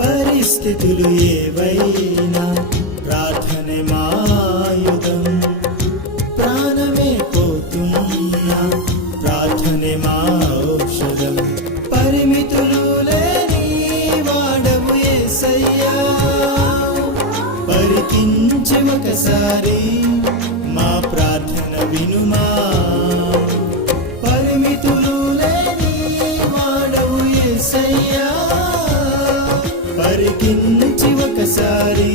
పరిస్థితులు ఏవైనా ప్రార్థనే మాయుధం. ప్రాణమే పోతున్నా ప్రార్థనే మా ఔషధం. పరిమితులు లేని వాడవు యేసయ్యా, పరికించి ఒకసారి మా ప్రార్థన వినుమా. పరిమితులు లేని వాడవు యేసయ్యా, పరికించి ఒకసారి